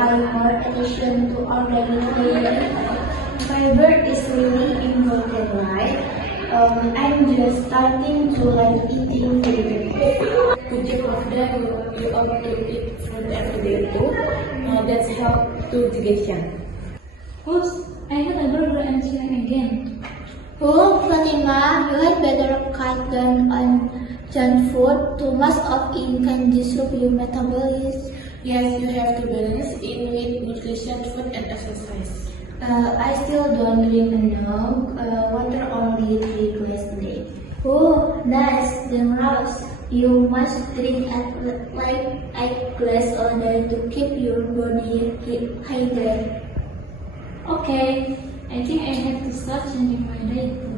pay more attention to our daily living. Fiber is really important, right? I'm just starting to like eating vegetable. Good job of them. You ought to eat fruit every day too. That's help to digestion. Oops, I had a burger and chicken again. Oh, Fatima, you had better cut down on junk food. Too much of it can disrupt your metabolism. Yes, you have to balance in with nutrition, food, and exercise. I still don't drink enough. Water only 3 glasses a day. Oh, nice. Then Rouse, you must drink at like 8 glasses a day to keep your body hydrated. Okay, I think I have to start changing my diet.